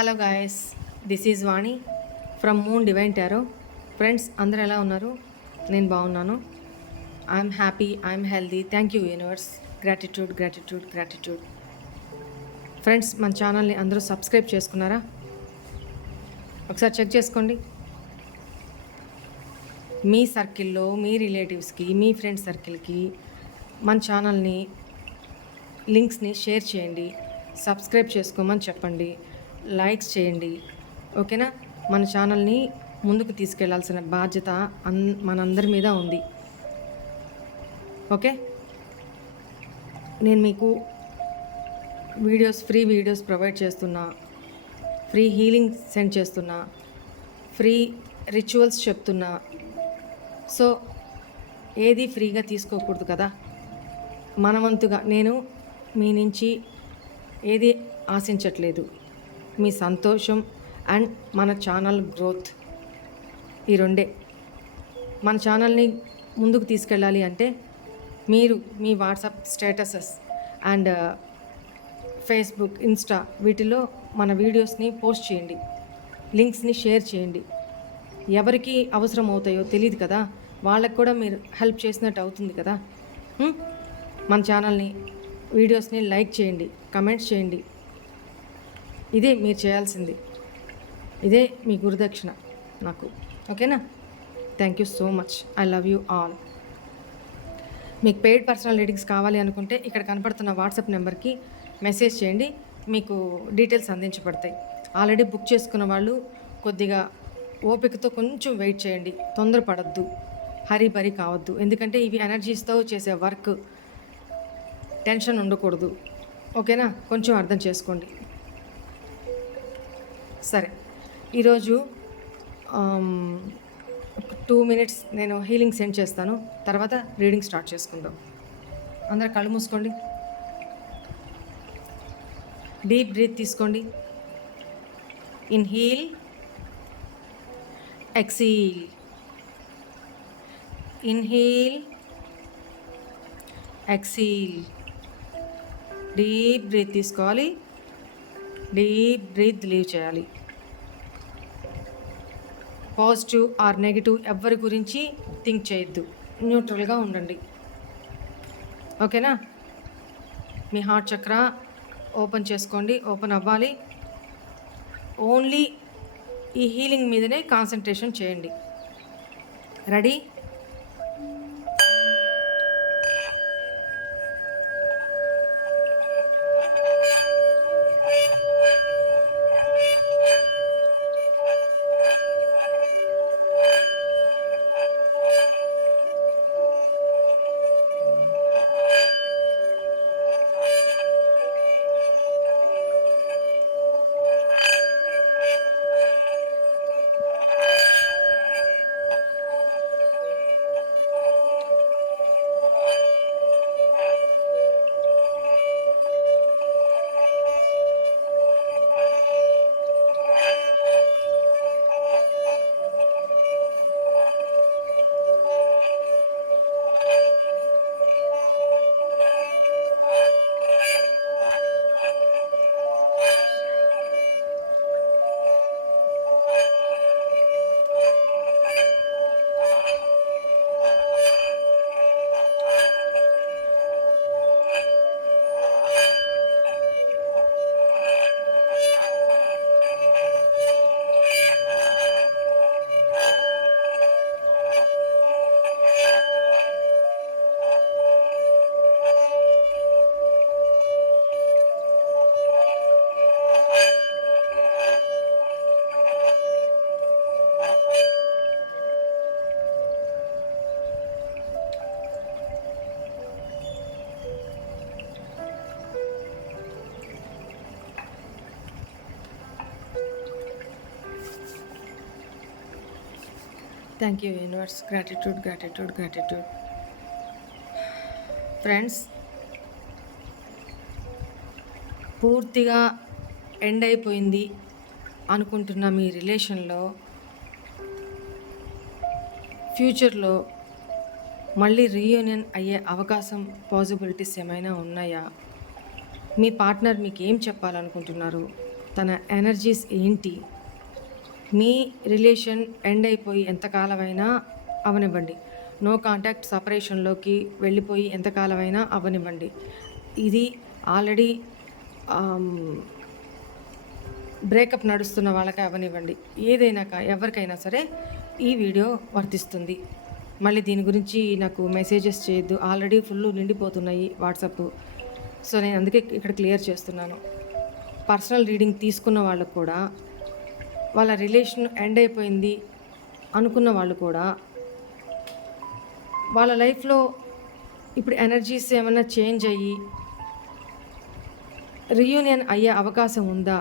Hello guys, this is Vani from moon divine tarot. Friends అందరూ ఎలా ఉన్నారు? నేను బాగున్నాను. I'm happy, I'm healthy. Thank you universe. Gratitude gratitude gratitude. Friends, మన ఛానల్ని అందరూ సబ్స్క్రైబ్ చేసుకున్నారా? ఒకసారి చెక్ చేసుకోండి. మీ సర్కిల్లో, మీ రిలేటివ్స్కి, మీ ఫ్రెండ్స్ సర్కిల్కి మన ఛానల్ని లింక్స్ని షేర్ చేయండి. సబ్స్క్రైబ్ చేసుకోమని చెప్పండి. లైక్స్ చేయండి. ఓకేనా? మన ఛానల్ని ముందుకు తీసుకెళ్లాల్సిన బాధ్యత మనందరి మీద ఉంది. ఓకే, నేను మీకు ఫ్రీ వీడియోస్ ప్రొవైడ్ చేస్తున్నా, ఫ్రీ హీలింగ్ సెండ్ చేస్తున్నా, ఫ్రీ రిచువల్స్ చెప్తున్నా. సో ఏది ఫ్రీగా తీసుకోకూడదు కదా. మనవంతుగా నేను మీ నుంచి ఏది ఆశించట్లేదు. మీ సంతోషం అండ్ మన ఛానల్ గ్రోత్, ఈ రెండే. మన ఛానల్ని ముందుకు తీసుకెళ్ళాలి అంటే మీరు మీ WhatsApp statuses and Facebook, Insta వీటిలో మన వీడియోస్ని పోస్ట్ చేయండి. లింక్స్ని షేర్ చేయండి. ఎవరికి అవసరం అవుతాయో తెలియదు కదా, వాళ్ళకు కూడా మీరు హెల్ప్ చేసినట్టు అవుతుంది కదా. మన ఛానల్ని, వీడియోస్ని లైక్ చేయండి, కమెంట్స్ చేయండి. ఇదే మీరు చేయాల్సింది. ఇదే మీ గురుదక్షిణ నాకు. ఓకేనా? Thank you so much. I love you all. మీకు పెయిడ్ పర్సనల్ రీడింగ్స్ కావాలి అనుకుంటే ఇక్కడ కనపడుతున్న వాట్సాప్ నెంబర్కి మెసేజ్ చేయండి. మీకు డీటెయిల్స్ అందించబడతాయి. ఆల్రెడీ బుక్ చేసుకున్న వాళ్ళు కొద్దిగా ఓపికతో కొంచెం వెయిట్ చేయండి. తొందరపడద్దు, హరీ కావద్దు. ఎందుకంటే ఇవి ఎనర్జీస్తో చేసే వర్క్. టెన్షన్ ఉండకూడదు. ఓకేనా? కొంచెం అర్థం చేసుకోండి. సరే, ఈరోజు 2 minutes నేను హీలింగ్ సెండ్ చేస్తాను. తర్వాత రీడింగ్ స్టార్ట్ చేసుకుందాం. అందరు కళ్ళు మూసుకోండి. డీప్ బ్రీత్ తీసుకోండి. Inhale, exhale. Inhale, exhale. Deep breath తీసుకోవాలి. డీప్ బ్రీత్ లీవ్ చేయాలి. పాజిటివ్ ఆర్ నెగిటివ్ ఎవరి గురించి థింక్ చేయొద్దు. న్యూట్రల్గా ఉండండి. ఓకేనా? మీ హార్ట్ చక్ర ఓపెన్ చేసుకోండి. ఓపెన్ అవ్వాలి. ఓన్లీ ఈ హీలింగ్ మీదనే కాన్సన్ట్రేషన్ చేయండి. Ready? Thank you universe. Gratitude gratitude gratitude. Friends, పూర్తిగా ఎండ్ అయిపోయింది అనుకుంటున్న మీ రిలేషన్లో ఫ్యూచర్లో మళ్ళీ రీయూనియన్ అయ్యే అవకాశం, పాసిబిలిటీస్ ఏమైనా ఉన్నాయా? మీ పార్ట్నర్ మీకు ఏం చెప్పాలనుకుంటున్నారు? తన ఎనర్జీస్ ఏంటి, మీ రిలేషన్ ఎండ్ అయిపోయి ఎంతకాలమైనా అవనివ్వండి, నో కాంటాక్ట్ సపరేషన్లోకి వెళ్ళిపోయి ఎంతకాలమైనా అవనివ్వండి, ఇది ఆల్రెడీ బ్రేకప్ నడుస్తున్న వాళ్ళకి అవనివ్వండి, ఏదైనా ఎవరికైనా సరే ఈ వీడియో వర్తిస్తుంది. మళ్ళీ దీని గురించి నాకు మెసేజెస్ చేయొద్దు, ఆల్రెడీ ఫుల్ నిండిపోతున్నాయి వాట్సాప్. సో నేను అందుకే ఇక్కడ క్లియర్ చేస్తున్నాను. పర్సనల్ రీడింగ్ తీసుకున్న వాళ్ళకు కూడా, వాళ్ళ రిలేషన్ ఎండ్ అయిపోయింది అనుకున్న వాళ్ళు కూడా, వాళ్ళ లైఫ్లో ఇప్పుడు ఎనర్జీస్ ఏమైనా చేంజ్ అయ్యి రీయూనియన్ అయ్యే అవకాశం ఉందా,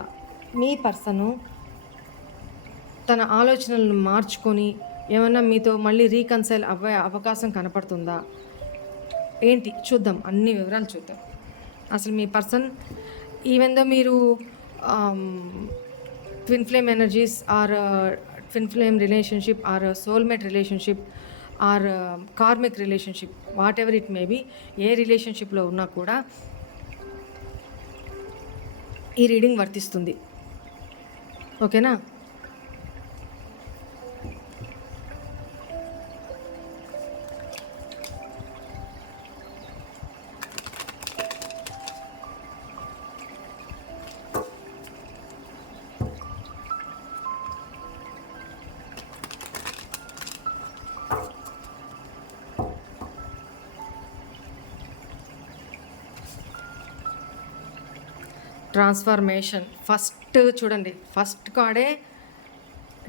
మీ పర్సను తన ఆలోచనలను మార్చుకొని ఏమన్నా మీతో మళ్ళీ రీకన్సైల్ అవ్వే అవకాశం కనపడుతుందా ఏంటి చూద్దాం, అన్ని వివరాలు చూద్దాం. అసలు మీ పర్సన్ ఈవెన్ దో మీరు twin flame energies or twin flame relationship or soulmate relationship or karmic relationship, whatever it may be, ఏ రిలేషన్షిప్లో ఉన్నా కూడా ఈ రీడింగ్ వర్తిస్తుంది. ఓకేనా? ట్రాన్స్ఫర్మేషన్ ఫస్ట్ చూడండి, ఫస్ట్ కార్డే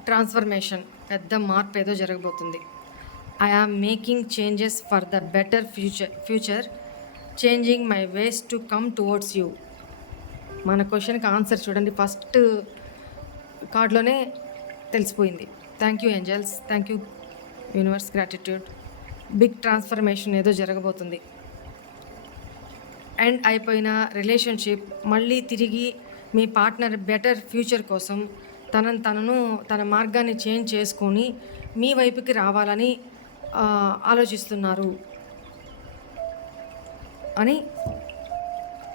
ట్రాన్స్ఫర్మేషన్, పెద్ద మార్పు ఏదో జరగబోతుంది. I am making changes for the better future changing my ways to come towards you. మన క్వశ్చన్కి ఆన్సర్ చూడండి, ఫస్ట్ కార్డ్లోనే తెలిసిపోయింది. Thank you angels, thank you universe, gratitude. Big transformation ఏదో జరగబోతుంది. ఎండ్ అయిపోయిన రిలేషన్షిప్ మళ్ళీ తిరిగి మీ పార్ట్నర్ బెటర్ ఫ్యూచర్ కోసం తన మార్గాన్ని చేంజ్ చేసుకొని మీ వైపుకి రావాలని ఆలోచిస్తున్నారు అని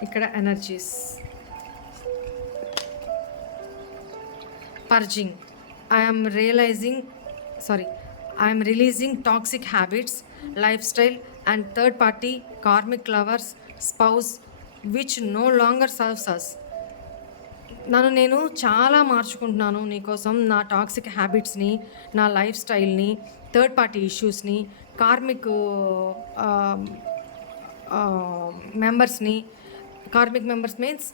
ఇక్కడ energies. Purging, I'm releasing toxic habits, lifestyle and third party karmic lovers spouse which no longer serves us. నేను చాలా మార్చుకుంటున్నాను నీకోసం, నా టాక్సిక్ హ్యాబిట్స్ని, నా లైఫ్ స్టైల్ని, థర్డ్ పార్టీ ఇష్యూస్ని, కార్మిక్ మెంబర్స్ని. కార్మిక్ మెంబర్స్ మీన్స్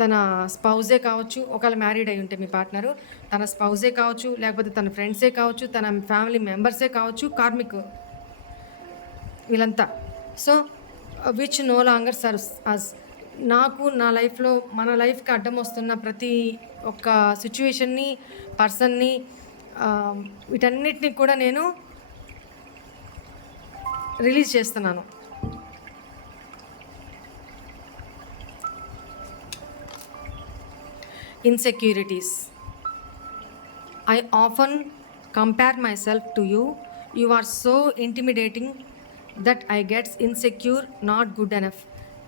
తన స్పౌజే కావచ్చు, ఒకవేళ మ్యారీడ్ అయి ఉంటే మీ పార్ట్నరు, తన స్పౌజే కావచ్చు, లేకపోతే తన ఫ్రెండ్సే కావచ్చు, తన ఫ్యామిలీ మెంబర్సే కావచ్చు, కార్మిక్ వీళ్ళంతా. So which no longer serves us. నాకు నా లైఫ్లో, మన లైఫ్కి అడ్డం వస్తున్న ప్రతి ఒక్క సిచ్యువేషన్ని, పర్సన్ని, వీటన్నిటిని కూడా నేను రిలీజ్ చేస్తున్నాను. Insecurities, I often compare myself to you, you are so intimidating that I gets insecure, not good enough.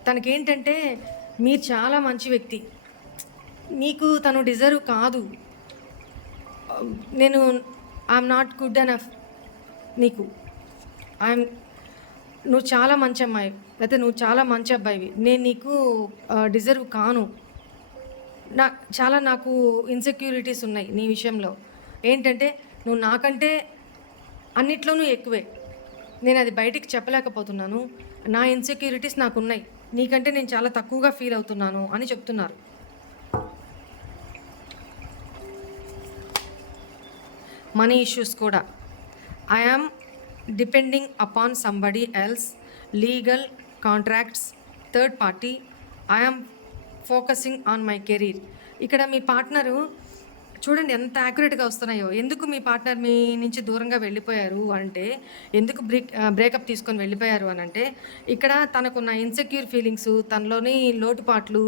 తనకేంటంటే మీరు చాలా మంచి వ్యక్తి, మీకు తను డిజర్వ్ కాదు, ఐఎమ్ నాట్ గుడ్ ఎనఫ్ నీకు, నువ్వు చాలా మంచి అమ్మాయి, లేకపోతే నువ్వు చాలా మంచి అబ్బాయివి, నేను నీకు డిజర్వ్ కాను, నాకు ఇన్సెక్యూరిటీస్ ఉన్నాయి నీ విషయంలో. ఏంటంటే నువ్వు నాకంటే అన్నిట్లోనూ ఎక్కువే, నేను అది బయటికి చెప్పలేకపోతున్నాను, నా ఇన్సెక్యూరిటీస్ నాకున్నాయి, నీకంటే నేను చాలా తక్కువగా ఫీల్ అవుతున్నాను అని చెప్తున్నారు. మనీ ఇష్యూస్ కూడా, I am depending upon somebody else, legal contracts, third party, I am focusing on my career. ఇక్కడ మీ పార్ట్నరు చూడండి ఎంత యాక్యురేట్గా వస్తున్నాయో. ఎందుకు మీ పార్ట్నర్ మీ నుంచి దూరంగా వెళ్ళిపోయారు అంటే, ఎందుకు బ్రేకప్ తీసుకొని వెళ్ళిపోయారు అని అంటే, ఇక్కడ తనకున్న ఇన్సెక్యూర్ ఫీలింగ్స్, తనలోని లోటుపాట్లు,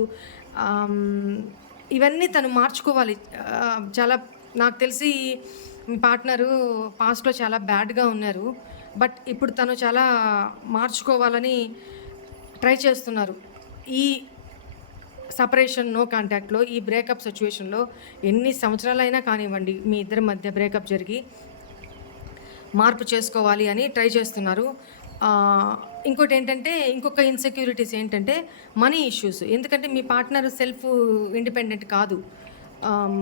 ఇవన్నీ తను మార్చుకోవాలి. చాలా నాకు తెలిసి మీ పార్ట్నరు పాస్ట్లో చాలా బ్యాడ్గా ఉన్నారు, బట్ ఇప్పుడు తను చాలా మార్చుకోవాలని ట్రై చేస్తున్నారు. ఈ సపరేషన్, నో కాంటాక్ట్‌లో ఈ బ్రేకప్ సిట్యుయేషన్‌లో ఎన్ని సంవత్సరాలైనా కానివ్వండి, మీ ఇద్దరి మధ్య బ్రేకప్ జరిగి మార్పు చేసుకోవాలి అని ట్రై చేస్తున్నారు. ఇంకోటేంటంటే, ఇంకొక ఇన్‌సెక్యూరిటీస్ ఏంటంటే మనీ ఇష్యూస్. ఎందుకంటే మీ పార్ట్నర్ సెల్ఫ్ ఇండిపెండెంట్ కాదు. ఆహ్,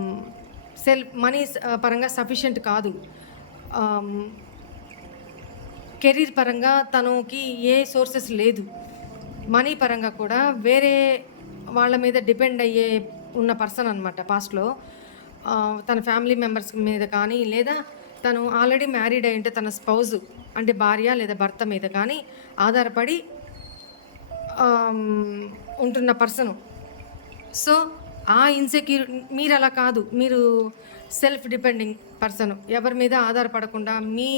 మనీ పరంగా సఫిషియెంట్ కాదు. ఆహ్, కెరీర్ పరంగా తనకి ఏ సోర్సెస్ లేదు. మనీ పరంగా కూడా వేరే వాళ్ళ మీద డిపెండ్ అయ్యే ఉన్న పర్సన్ అనమాట పాస్ట్‌లో. తన ఫ్యామిలీ మెంబర్స్ మీద కానీ, లేదా తను ఆల్రెడీ మ్యారీడ్ అయ్యుంటే తన స్పౌజ్ అంటే భార్య లేదా భర్త మీద కానీ ఆధారపడి ఆహ్, ఉంటున్న పర్సను. సో, ఆ మీరలా కాదు. మీరు సెల్ఫ్ డిపెండింగ్ పర్సన్. ఎవరి మీద ఆధారపడకుండా మీ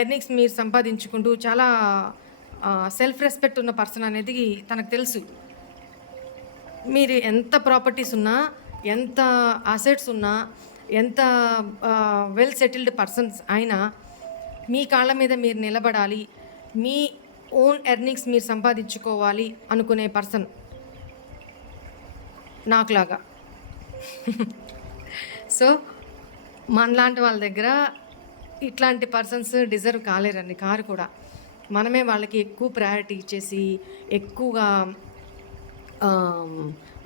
ఎర్నింగ్స్ మీరు సంపాదించుకుంటూ చాలా సెల్ఫ్ రెస్పెక్ట్ ఉన్న పర్సన్ అనేది తనకు తెలుసు. మీరు ఎంత ప్రాపర్టీస్ ఉన్నా, ఎంత అసెట్స్ ఉన్నా, ఎంత వెల్ సెటిల్డ్ పర్సన్స్ అయినా మీ కాళ్ళ మీద మీరు నిలబడాలి, మీ ఓన్ ఎర్నింగ్స్ మీరు సంపాదించుకోవాలి అనుకునే పర్సన్ నాకులాగా. సో, మనలాంటి వాళ్ళ దగ్గర ఇట్లాంటి పర్సన్స్ డిజర్వ్ కాలేరండి, కారు కూడా. మనమే వాళ్ళకి ఎక్కువ ప్రయారిటీ ఇచ్చేసి, ఎక్కువగా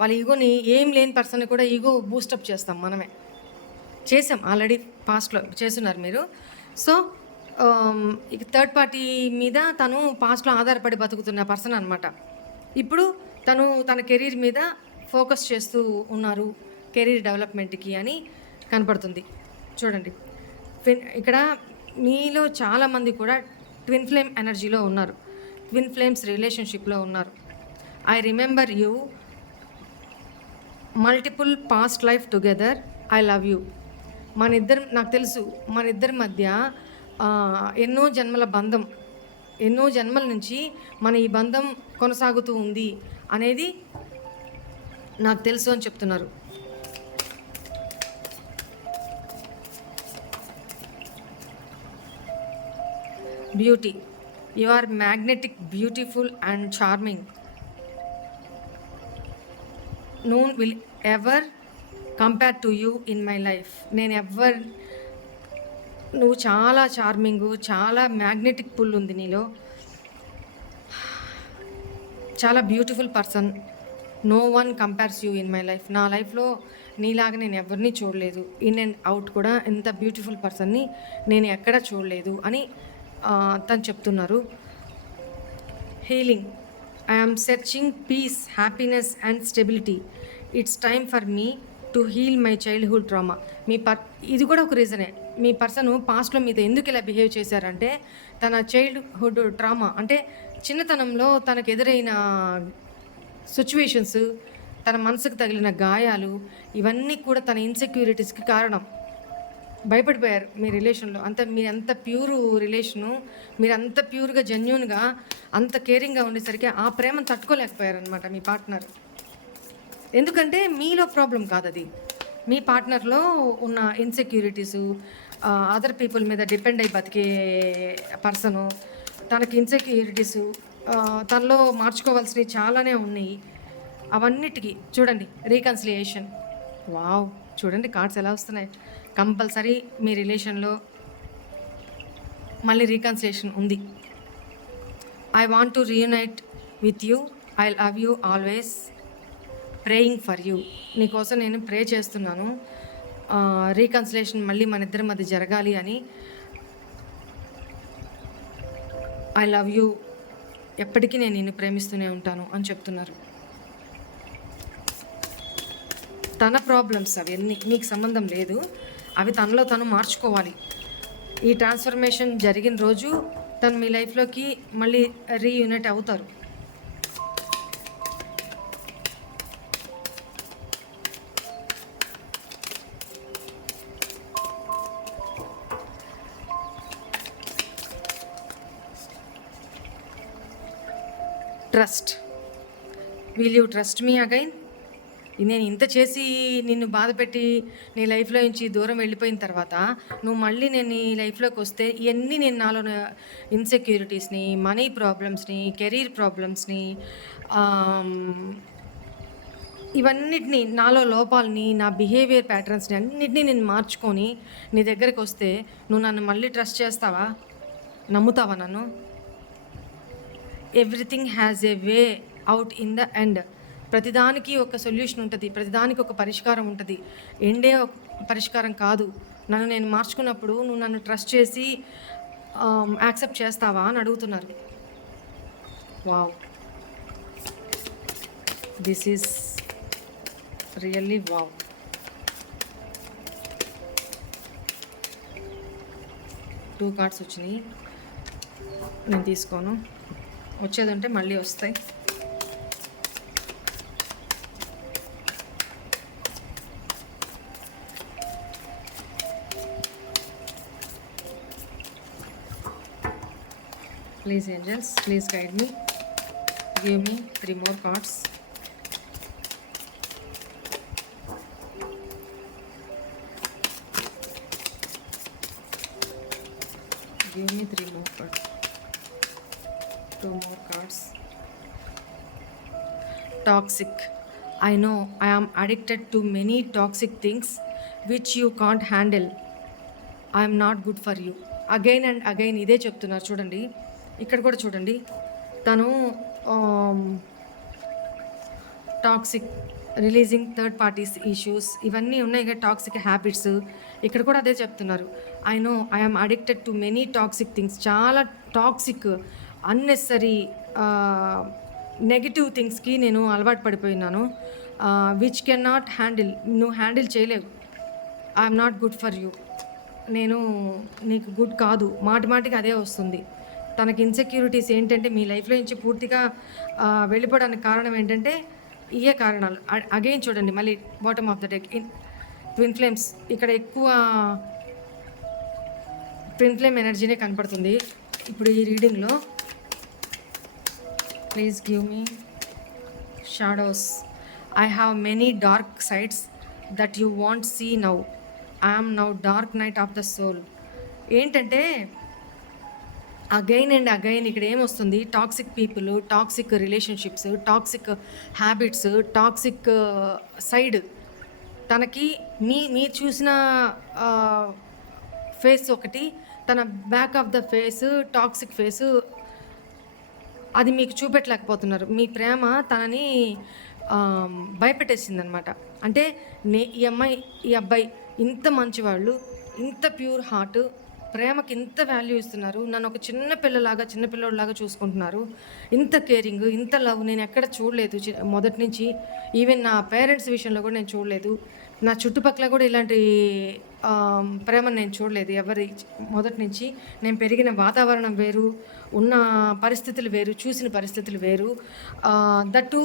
వాళ్ళ ఈగోని, ఏం లేని పర్సన్‌ని కూడా ఈగో బూస్టప్ చేస్తాం మనమే. చేసాం ఆల్రెడీ, పాస్ట్‌లో చేసున్నారు మీరు. సో, ఇక థర్డ్ పార్టీ మీద తను పాస్ట్‌లో ఆధారపడి బతుకుతున్న పర్సన్ అనమాట. ఇప్పుడు తను తన కెరీర్ మీద ఫోకస్ చేస్తూ ఉన్నారు, కెరీర్ డెవలప్మెంట్కి అని కనపడుతుంది. చూడండి, ఇక్కడ మీలో చాలామంది కూడా ట్విన్ ఫ్లేమ్ ఎనర్జీలో ఉన్నారు, ట్విన్ ఫ్లేమ్స్ రిలేషన్షిప్లో ఉన్నారు. I remember you, multiple past life together, I love you. నాకు తెలుసు మన ఇద్దరి మధ్య ఎన్నో జన్మల బంధం, ఎన్నో జన్మల నుంచి మన ఈ బంధం కొనసాగుతూ ఉంది అనేది నాకు తెలుసు అని చెప్తున్నారు. Beauty, you are magnetic, beautiful and charming. No will ever compare to you in my life. నువ్వు చాలా చార్మింగు, చాలా మ్యాగ్నెటిక్ పుల్ ఉంది నీలో, చాలా beautiful person. No one compares you in my life. నా లైఫ్లో నీలాగా నేను ఎవరిని చూడలేదు, ఇన్ అండ్ అవుట్ కూడా ఎంత బ్యూటిఫుల్ పర్సన్ని నేను ఎక్కడా చూడలేదు అని తను చెప్తున్నారు. Healing, I am searching peace, happiness and stability. It's time for me to heal my childhood trauma. ఇది కూడా ఒక రీజనే. మీ పర్సన్ పాస్ట్లో మీద ఎందుకు ఇలా బిహేవ్ చేశారంటే, తన చైల్డ్హుడ్ ట్రామా అంటే చిన్నతనంలో తనకు ఎదురైన సిచ్యువేషన్స్, తన మనసుకు తగిలిన గాయాలు, ఇవన్నీ కూడా తన ఇన్సెక్యూరిటీస్కి కారణం. భయపడిపోయారు మీ రిలేషన్లో. మీరు అంత ప్యూర్ రిలేషను, మీరు అంత ప్యూర్గా, జెన్యూన్గా, అంత కేరింగ్గా ఉండేసరికి ఆ ప్రేమను తట్టుకోలేకపోయారనమాట మీ పార్ట్నర్. ఎందుకంటే మీలో ప్రాబ్లం కాదు అది, మీ పార్ట్నర్లో ఉన్న ఇన్సెక్యూరిటీసు, అదర్ పీపుల్ మీద డిపెండ్ అయి బతికే పర్సను, తనకి ఇన్సెక్యూరిటీసు, తనలో మార్చుకోవాల్సినవి చాలానే ఉన్నాయి. అవన్నిటికీ చూడండి రీకన్సిలియేషన్. వావ్, చూడండి కార్డ్స్ ఎలా వస్తున్నాయి. కంపల్సరీ మీ రిలేషన్లో మళ్ళీ రీకన్సిలియేషన్ ఉంది. I want to reunite with you, I love you always, praying for you. నీకోసం నేను ప్రే చేస్తున్నాను, రీకన్సిలేషన్ మళ్ళీ మన ఇద్దరి మధ్య జరగాలి అని. ఐ లవ్ యూ, ఎప్పటికీ నేను నిన్ను ప్రేమిస్తూనే ఉంటాను అని చెప్తున్నారు. తన ప్రాబ్లమ్స్ అవన్నీ మీకు సంబంధం లేదు, అవి తనలో తను మార్చుకోవాలి. ఈ ట్రాన్స్ఫర్మేషన్ జరిగిన రోజు తను మీ లైఫ్లోకి మళ్ళీ రీయూనైట్ అవుతారు. Trust, will you trust me again? నేను ఇంత చేసి నిన్ను బాధపెట్టి నీ లైఫ్లో నుంచి దూరం వెళ్ళిపోయిన తర్వాత నువ్వు మళ్ళీ నేను నీ లైఫ్లోకి వస్తే ఇవన్నీ నేను నాలో ఇన్సెక్యూరిటీస్ని, మనీ ప్రాబ్లమ్స్ని, కెరీర్ ప్రాబ్లమ్స్ని, ఇవన్నిటిని నాలో లోపాలని, నా బిహేవియర్ ప్యాటర్న్స్‌ని అన్నిటిని నేను మార్చుకొని నీ దగ్గరికొస్తే నువ్వు నన్ను మళ్ళీ ట్రస్ట్ చేస్తావా? నమ్ముతావా నన్ను? Everything has a way out in the end. ప్రతిదానికి ఒక సొల్యూషన్ ఉంటది. ప్రతిదానికి ఒక పరిష్కారం ఉంటది. ఎండే ఒక పరిష్కారం కాదు. నన్ను నేను మార్చుకున్నప్పుడు నువ్వు నన్ను ట్రస్ట్ చేసి యాక్సెప్ట్ చేస్తావా అని అడుగుతున్నారు. Wow! This is really wow! Two cards వచ్చినాయి. నేను తీసుకోను. వచ్చేదంటే మళ్ళీ వస్తాయి. Please angels, please guide me. Give me 3 more cards. Give me 3 more cards. 2 more cards. Toxic. I know I am addicted to many toxic things which you can't handle. I am not good for you. Again and again ఇదే చెప్తున్నారు. చూడండి, ఇక్కడ కూడా చూడండి. తను toxic, releasing third parties issues ఇవన్నీ ఉన్నాయి కదా, టాక్సిక్ హ్యాబిట్స్. ఇక్కడ కూడా అదే చెప్తున్నారు. I know I am addicted to many toxic things. చాలా టాక్సిక్, అన్నెసరీ నెగిటివ్ థింగ్స్కి నేను అలవాటు పడిపోయినాను. Which can not handle. నువ్వు హ్యాండిల్ చేయలేవు. I'm not good for you. నేను నీకు గుడ్ కాదు. మాటికి అదే వస్తుంది. తనకి ఇన్సెక్యూరిటీస్ ఏంటంటే మీ లైఫ్లో నుంచి పూర్తిగా వెళ్ళిపోవడానికి కారణం ఏంటంటే ఇయే కారణాలు. అగైన్ చూడండి, మళ్ళీ bottom of the deck twin flames. ఇక్కడ ఎక్కువ ట్విన్ ఫ్లేమ్ ఎనర్జీనే కనపడుతుంది ఇప్పుడు ఈ రీడింగ్లో. Please give me shadows. I have many dark sides that you want see now. I am now dark night of the soul. ఏంటంటే అగైన్ అండ్ అగైన్ ఇక్కడ ఏమొస్తుంది, toxic people, toxic relationships, toxic habits, toxic side. తనకి మీరు చూసిన face ఒకటి, తన back of the face toxic face, అది మీకు చూపెట్టలేకపోతున్నారు. మీ ప్రేమ తనని భయపెట్టేసిందనమాట. అంటే ఈ అమ్మాయి, ఈ అబ్బాయి ఇంత మంచివాళ్ళు, ఇంత ప్యూర్ హార్ట్, ప్రేమకి ఇంత వాల్యూ ఇస్తున్నారు, నన్ను ఒక చిన్న పిల్లోడిలాగా చూసుకుంటున్నారు, ఇంత కేరింగ్, ఇంత లవ్ నేను ఎక్కడ చూడలేదు మొదటి నుంచి. ఈవెన్ నా పేరెంట్స్ విషయంలో కూడా నేను చూడలేదు. నా చుట్టుపక్కల కూడా ఇలాంటి ప్రేమను నేను చూడలేదు ఎవరి మొదటి నుంచి. నేను పెరిగిన వాతావరణం వేరు, ఉన్న పరిస్థితులు వేరు, చూసిన పరిస్థితులు వేరు. దట్టు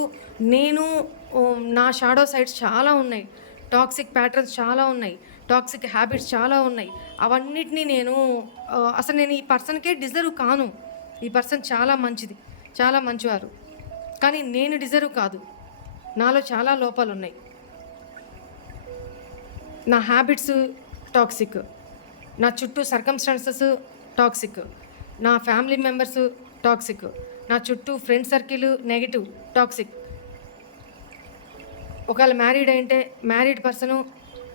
నేను నా షాడో సైడ్స్ చాలా ఉన్నాయి, టాక్సిక్ ప్యాటర్న్స్ చాలా ఉన్నాయి, టాక్సిక్ హ్యాబిట్స్ చాలా ఉన్నాయి. అవన్నిటినీ నేను అసలు నేను ఈ పర్సన్కే డిజర్వ్ కాను. ఈ పర్సన్ చాలా మంచిది, చాలా మంచివారు, కానీ నేను డిజర్వ్ కాదు. నాలో చాలా లోపాలు ఉన్నాయి. నా హ్యాబిట్స్ టాక్సిక్, నా చుట్టూ సర్కమ్స్టాన్సెస్ టాక్సిక్, నా ఫ్యామిలీ మెంబర్స్ టాక్సిక్, నా చుట్టూ ఫ్రెండ్ సర్కిల్ నెగిటివ్, టాక్సిక్. ఒకవేళ మ్యారీడ్ అయితే మ్యారీడ్ పర్సను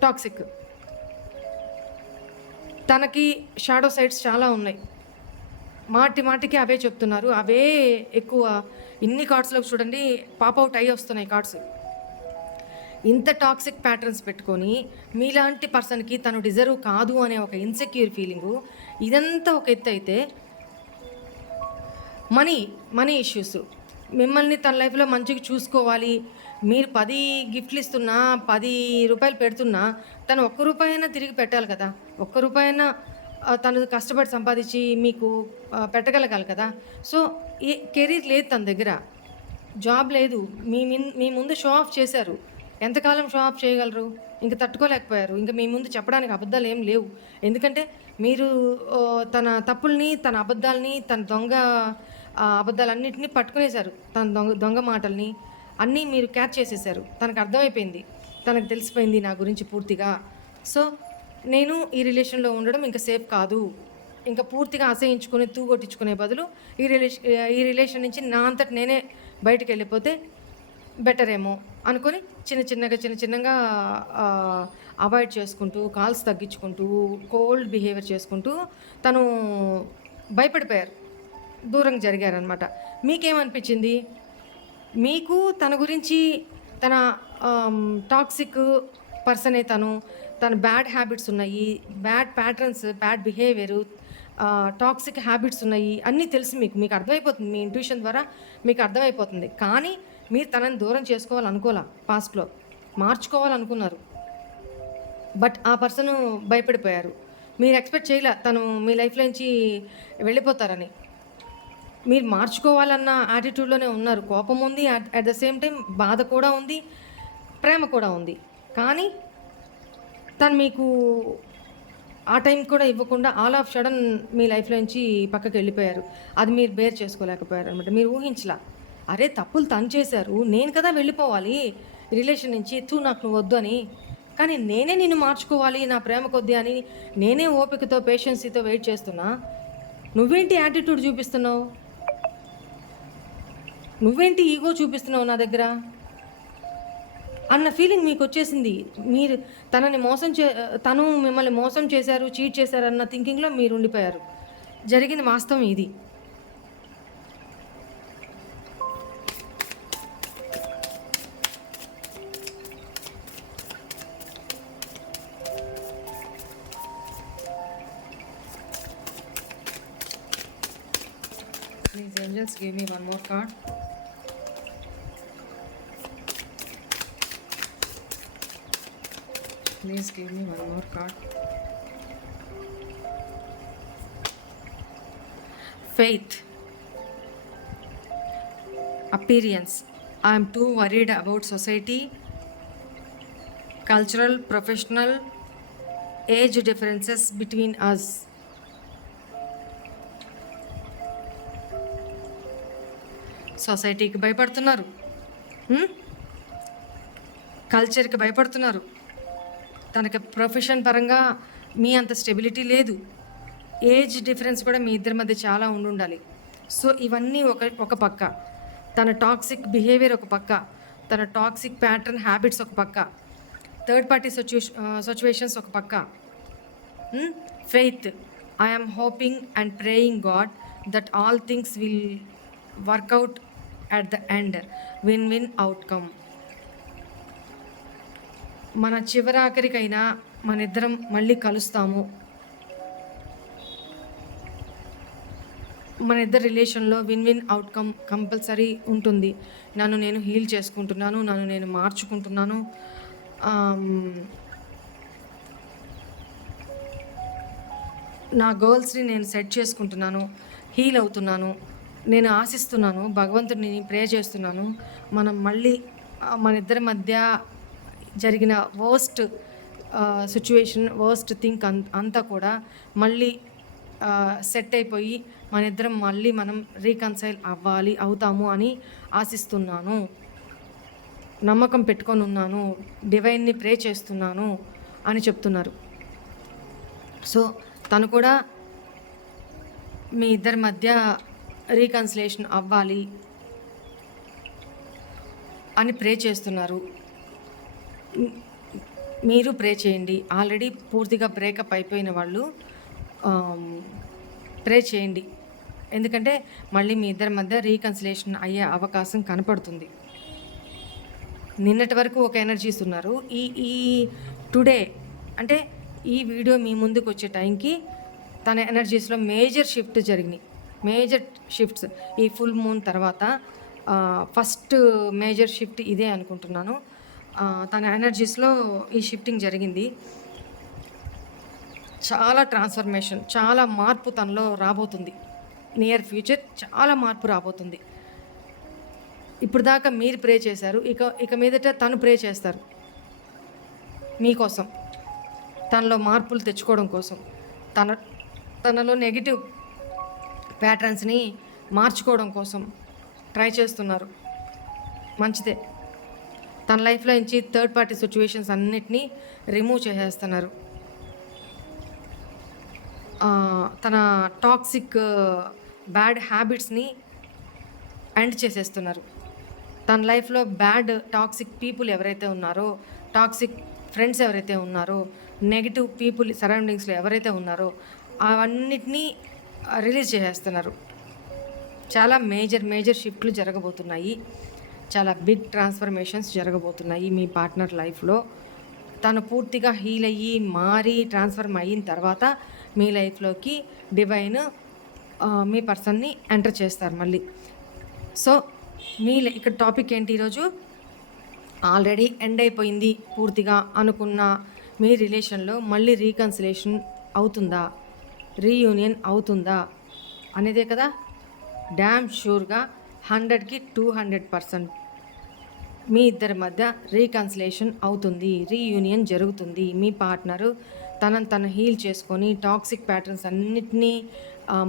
టాక్సిక్. తనకి షాడో సైడ్స్ చాలా ఉన్నాయి. మాటికి అవే చెప్తున్నారు, అవే ఎక్కువ. ఇన్ని కార్డ్స్లో చూడండి పాపౌట్ అయ్యి వస్తున్నాయి కార్డ్స్. ఇంత టాక్సిక్ ప్యాటర్న్స్ పెట్టుకొని మీలాంటి పర్సన్కి తను డిజర్వ్ కాదు అనే ఒక ఇన్సెక్యూర్ ఫీలింగు. ఇదంతా ఒక ఎత్తు అయితే మనీ ఇష్యూస్. మిమ్మల్ని తన లైఫ్లో మంచిగా చూసుకోవాలి, మీరు 10 గిఫ్ట్లు ఇస్తున్నా, 10 రూపాయలు పెడుతున్నా తను ₹1 అయినా తిరిగి పెట్టాలి కదా. ₹1 అయినా తను కష్టపడి సంపాదించి మీకు పెట్టగలగాలి కదా. సో ఏ కెరీర్ లేదు తన దగ్గర, జాబ్ లేదు, మీ ముందు షో ఆఫ్ చేశారు. ఎంతకాలం షో ఆఫ్ చేయగలరు? ఇంక తట్టుకోలేకపోయారు. ఇంక మీ ముందు చెప్పడానికి అబద్ధాలు ఏం లేవు. ఎందుకంటే మీరు తన తప్పుల్ని, తన అబద్ధాలని, తన దొంగ అబద్ధాలన్నింటినీ పట్టుకునేశారు. తన దొంగ మాటల్ని అన్నీ మీరు క్యాచ్ చేసేసారు. తనకు అర్థమైపోయింది, తనకు తెలిసిపోయింది నా గురించి పూర్తిగా. సో నేను ఈ రిలేషన్లో ఉండడం ఇంకా సేఫ్ కాదు. ఇంకా పూర్తిగా అసహించుకొని తూగొట్టించుకునే బదులు ఈ రిలేషన్ నుంచి నా అంతటి నేనే బయటకు వెళ్ళిపోతే బెటర్ ఏమో అనుకొని చిన్నగా అవాయిడ్ చేసుకుంటూ, కాల్స్ తగ్గించుకుంటూ, కోల్డ్ బిహేవియర్ చేసుకుంటూ తను భయపడిపోయారు. దూరంగా జరిగారనమాట. మీకేమనిపించింది? మీకు తన గురించి తన టాక్సిక్ పర్సనే తను. తన బ్యాడ్ హ్యాబిట్స్ ఉన్నాయి. Bad patterns, bad behaviour, toxic habits ఉన్నాయి. అన్నీ తెలుసు మీకు. మీకు అర్థమైపోతుంది. మీ ఇంట్యూషన్ ద్వారా మీకు అర్థమైపోతుంది. కానీ మీరు తనని దూరం చేసుకోవాలనుకోలా పాస్ట్‌లో. మార్చుకోవాలనుకున్నారు. బట్ ఆ పర్సను భయపడిపోయారు. మీరు ఎక్స్‌పెక్ట్ చేయలా తను మీ లైఫ్‌లో నుంచి వెళ్ళిపోతారని. మీరు మార్చుకోవాలన్న యాటిట్యూడ్‌లోనే ఉన్నారు. కోపం ఉంది. అట్ ద సేమ్ టైమ్ బాధ కూడా ఉంది. ప్రేమ కూడా ఉంది. కానీ తను మీకు ఆ టైం కూడా ఇవ్వకుండా ఆల్ ఆఫ్ సడన్ మీ లైఫ్‌లో నుంచి పక్కకి వెళ్ళిపోయారు. అది మీరు బేర్ చేసుకోలేకపోయారనమాట. మీరు ఊహించలా. అరే! తప్పులు తను చేశారు. నేను కదా వెళ్ళిపోవాలి రిలేషన్ నుంచి. నాకు నువ్వు వద్దు అని. కానీ నేనే నిన్ను మార్చుకోవాలి నా ప్రేమ కొద్దీ అని నేనే ఓపికతో, పేషెన్సీతో వెయిట్ చేస్తున్నా. నువ్వేంటి యాటిట్యూడ్ చూపిస్తున్నావు? నువ్వేంటి ఈగో చూపిస్తున్నావు నా దగ్గర? అన్న ఫీలింగ్ మీకొచ్చేసింది. మీరు తను మిమ్మల్ని మోసం చేశారు, చీట్ చేశారన్న థింకింగ్‌లో మీరుండిపోయారు. జరిగిన వాస్తవం ఇది. Please angels give me one more card. Please give me one more card. Faith. Appearance. I am too worried about society, cultural, professional, age differences between us. సొసైటీకి భయపడుతున్నారు, కల్చర్కి భయపడుతున్నారు. తనకి ప్రొఫెషన్ పరంగా మీ అంత స్టెబిలిటీ లేదు. ఏజ్ డిఫరెన్స్ కూడా మీ ఇద్దరి మధ్య చాలా ఉండాలి. సో ఇవన్నీ ఒక పక్క. తన టాక్సిక్ బిహేవియర్ ఒక పక్క, తన టాక్సిక్ ప్యాటర్న్ హ్యాబిట్స్ ఒక పక్క, థర్డ్ పార్టీ సిచ్యువేషన్స్ ఒక పక్క. Faith. I am hoping and praying God that all things will work out at the end. Win win outcome. మన చివరాఖరికైనా మన ఇద్దరం మళ్ళీ కలుస్తాము. మన ఇద్దరు రిలేషన్లో విన్ విన్ అవుట్కమ్ కంపల్సరీ ఉంటుంది. నన్ను నేను హీల్ చేసుకుంటున్నాను, నన్ను నేను మార్చుకుంటున్నాను. నా గోల్స్ని నేను సెట్ చేసుకుంటున్నాను, హీల్ అవుతున్నాను. నేను ఆశిస్తున్నాను, భగవంతుడిని ప్రే చేస్తున్నాను. మనం మళ్ళీ మన ఇద్దరి మధ్య జరిగిన వర్స్ట్ సిచ్యువేషన్, వర్స్ట్ థింక్ అంతా కూడా మళ్ళీ సెట్ అయిపోయి మన ఇద్దరం మళ్ళీ మనం రీకన్సైల్ అవుతాము అని ఆశిస్తున్నాను. నమ్మకం పెట్టుకొని ఉన్నాను, డివైన్ని ప్రే చేస్తున్నాను అని చెప్తున్నారు. సో తను కూడా మీ ఇద్దరి మధ్య రీకన్సిలేషన్ అవ్వాలి అని ప్రే చేస్తున్నారు. మీరు ప్రే చేయండి. ఆల్రెడీ పూర్తిగా బ్రేకప్ అయిపోయిన వాళ్ళు ప్రే చేయండి. ఎందుకంటే మళ్ళీ మీ ఇద్దరి మధ్య రీకన్సిలేషన్ అయ్యే అవకాశం కనపడుతుంది. నిన్నటి వరకు ఒక ఎనర్జీస్ ఉన్నారు. ఈ టుడే అంటే ఈ వీడియో మీ ముందుకు వచ్చే టైంకి తన ఎనర్జీస్లో మేజర్ షిఫ్ట్ జరిగినాయి. మేజర్ షిఫ్ట్స్ ఈ ఫుల్ మూన్ తర్వాత ఫస్ట్ మేజర్ షిఫ్ట్ ఇదే అనుకుంటున్నాను. తన ఎనర్జీస్లో ఈ షిఫ్టింగ్ జరిగింది. చాలా ట్రాన్స్ఫర్మేషన్, చాలా మార్పు తనలో రాబోతుంది. నియర్ ఫ్యూచర్ చాలా మార్పు రాబోతుంది. ఇప్పుడు దాకా మీరు ప్రే చేశారు, ఇక మీదట తను ప్రే చేస్తారు మీకోసం, తనలో మార్పులు తెచ్చుకోవడం కోసం. తనలో నెగిటివ్ ప్యాటర్న్స్ని మార్చుకోవడం కోసం ట్రై చేస్తున్నారు. మంచిదే. తన లైఫ్లో నుంచి థర్డ్ పార్టీ సిచ్యువేషన్స్ అన్నిటినీ రిమూవ్ చేసేస్తున్నారు. తన టాక్సిక్ బ్యాడ్ హ్యాబిట్స్ని ఎండ్ చేసేస్తున్నారు. తన లైఫ్లో బ్యాడ్ టాక్సిక్ పీపుల్ ఎవరైతే ఉన్నారో, టాక్సిక్ ఫ్రెండ్స్ ఎవరైతే ఉన్నారో, నెగిటివ్ పీపుల్ సరౌండింగ్స్లో ఎవరైతే ఉన్నారో అవన్నిటినీ రిలీజ్ చేసేస్తున్నారు. చాలా మేజర్ షిఫ్ట్లు జరగబోతున్నాయి. చాలా బిగ్ ట్రాన్స్ఫర్మేషన్స్ జరగబోతున్నాయి మీ పార్ట్నర్ లైఫ్లో. తను పూర్తిగా హీల్ అయ్యి మారి ట్రాన్స్ఫర్మ్ అయిన తర్వాత మీ లైఫ్లోకి డివైన్ మీ పర్సన్ని ఎంటర్ చేస్తారు మళ్ళీ. సో ఇక్కడ టాపిక్ ఏంటి ఈరోజు? ఆల్రెడీ ఎండ్ అయిపోయింది పూర్తిగా అనుకున్న మీ రిలేషన్లో మళ్ళీ రీకన్సిలేషన్ అవుతుందా, రీయూనియన్ అవుతుందా అనేదే కదా. డ్యామ్ షూర్గా 100కి 200% మీ ఇద్దరి మధ్య రీకన్సిలేషన్ అవుతుంది, రీయూనియన్ జరుగుతుంది. మీ పార్ట్నరు తను హీల్ చేసుకొని టాక్సిక్ ప్యాటర్న్స్ అన్నిటినీ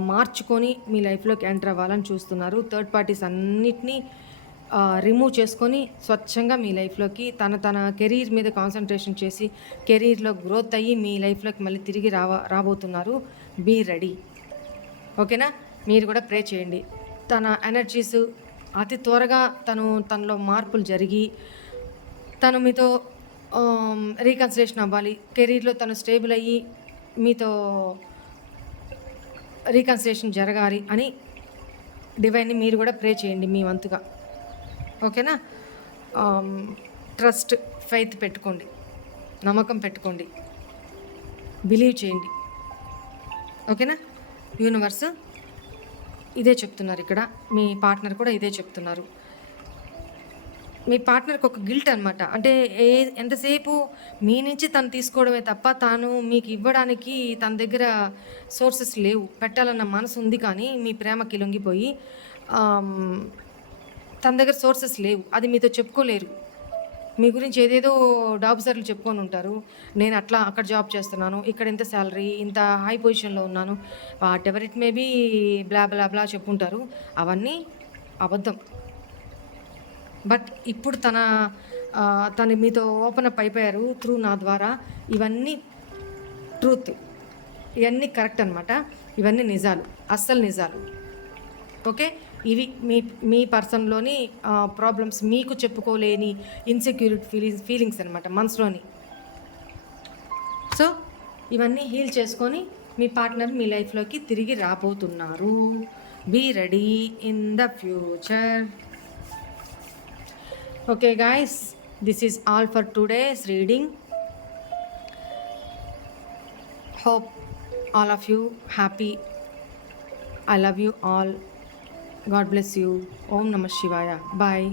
మార్చుకొని మీ లైఫ్లోకి ఎంటర్ అవ్వాలని చూస్తున్నారు. థర్డ్ పార్టీస్ అన్నిటినీ రిమూవ్ చేసుకొని స్వచ్ఛంగా మీ లైఫ్లోకి తన కెరీర్ మీద కాన్సన్ట్రేషన్ చేసి కెరీర్లో గ్రోత్ అయ్యి మీ లైఫ్లోకి మళ్ళీ తిరిగి రాబోతున్నారు. Be ready. ఓకేనా? మీరు కూడా ప్రే చేయండి. తన ఎనర్జీస్ అతి త్వరగా తనలో మార్పులు జరిగి తను మీతో రీకన్సిలేషన్ అవ్వాలి. కెరీర్లో తను స్టేబుల్ అయ్యి మీతో రీకన్సిలేషన్ జరగాలి అని డివైన్ని మీరు కూడా ప్రే చేయండి మీ వంతుగా. ఓకేనా? ట్రస్ట్, ఫెయిత్ పెట్టుకోండి, నమ్మకం పెట్టుకోండి, బిలీవ్ చేయండి. ఓకేనా? యూనివర్స్ ఇదే చెప్తున్నారు ఇక్కడ. మీ పార్ట్నర్ కూడా ఇదే చెప్తున్నారు. మీ పార్ట్నర్కి ఒక గిల్ట్ అనమాట. అంటే ఎంతసేపు మీ నుంచి తను తీసుకోవడమే తప్ప తాను మీకు ఇవ్వడానికి తన దగ్గర సోర్సెస్ లేవు. పెట్టాలన్న మనసు ఉంది కానీ మీ ప్రేమకి లొంగిపోయి తన దగ్గర సోర్సెస్ లేవు. అది మీతో చెప్పుకోలేరు. మీ గురించి ఏదేదో డాబుసర్లు చెప్పుకొని ఉంటారు. నేను అక్కడ జాబ్ చేస్తున్నాను, ఇక్కడ ఇంత శాలరీ, ఇంత హై పొజిషన్లో ఉన్నాను, whatever it may be, blah blah blah చెప్పుంటారు. అవన్నీ అబద్ధం. బట్ ఇప్పుడు తను మీతో ఓపెన్ అప్ అయిపోయారు త్రూ నా ద్వారా. ఇవన్నీ ట్రూత్, ఇవన్నీ కరెక్ట్ అనమాట. ఇవన్నీ నిజాలు, అస్సలు నిజాలు. ఓకే? ఇవి మీ పర్సన్లోని ప్రాబ్లమ్స్, మీకు చెప్పుకోలేని ఇన్సెక్యూరిటీ ఫీలింగ్స్ అనమాట మనసులోని. సో ఇవన్నీ హీల్ చేసుకొని మీ పార్ట్నర్ మీ లైఫ్లోకి తిరిగి రాబోతున్నారు. Be ready in the future. Okay guys, this is all for today's reading. Hope all of you happy. I love you all. God bless you. Om Namah Shivaya. Bye.